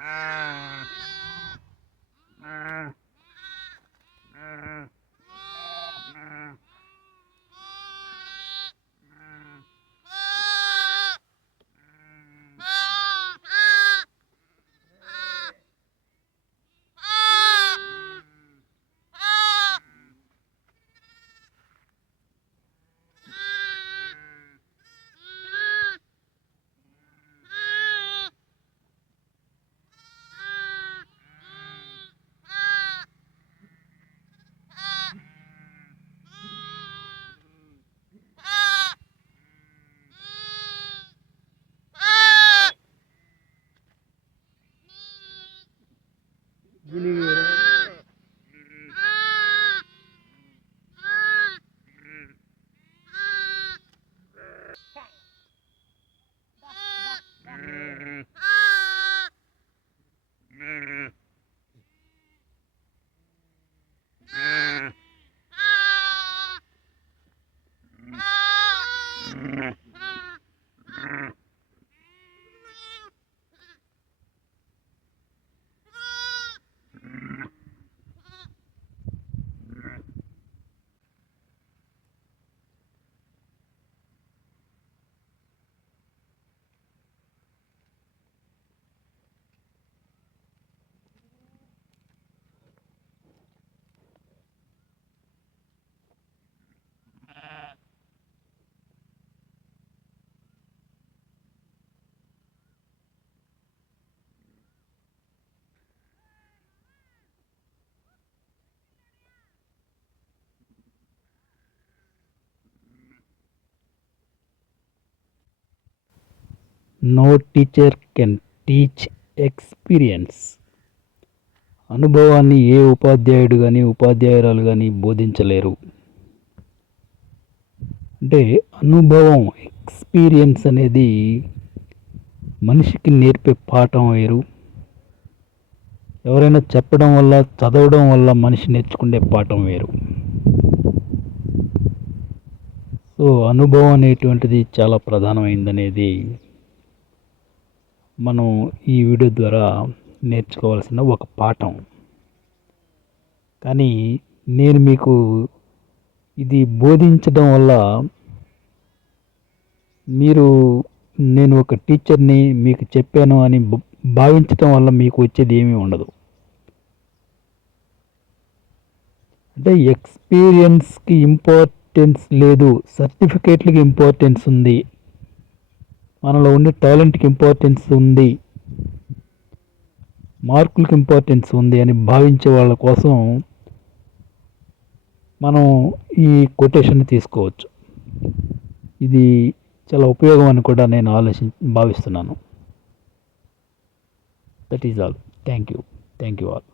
Ah. No teacher can teach experience అనుభవాన్ని ఏ ఉపాధ్యాయుడు కానీ ఉపాధ్యాయురాలు కానీ బోధించలేరు. అంటే అనుభవం ఎక్స్పీరియన్స్ అనేది మనిషికి నేర్పే పాఠం వేరు. ఎవరైనా చెప్పడం వల్ల చదవడం వల్ల మనిషి నేర్చుకునే పాఠం వేరు. సో అనుభవం అనేటువంటిది చాలా ప్రధానమైందనేది మనం ఈ వీడియో ద్వారా నేర్చుకోవాల్సిన ఒక పాఠం. కానీ నేను మీకు ఇది బోధించడం వల్ల మీరు నేను ఒక టీచర్ని మీకు చెప్పాను అని భావించటం భావించడం వల్ల మీకు వచ్చేది ఏమీ ఉండదు. అంటే ఎక్స్పీరియన్స్కి ఇంపార్టెన్స్ లేదు సర్టిఫికేట్లకి ఇంపార్టెన్స్ ఉంది మనలో ఉండే టాలెంట్కి ఇంపార్టెన్స్ ఉంది. మార్కులకి ఇంపార్టెన్స్ ఉంది అని భావించే వాళ్ళ కోసం మనం ఈ కొటేషన్ తీసుకోవచ్చు. ఇది చాలా ఉపయోగం అని కూడా నేను ఆలోచి భావిస్తున్నాను. That is all thank you thank you all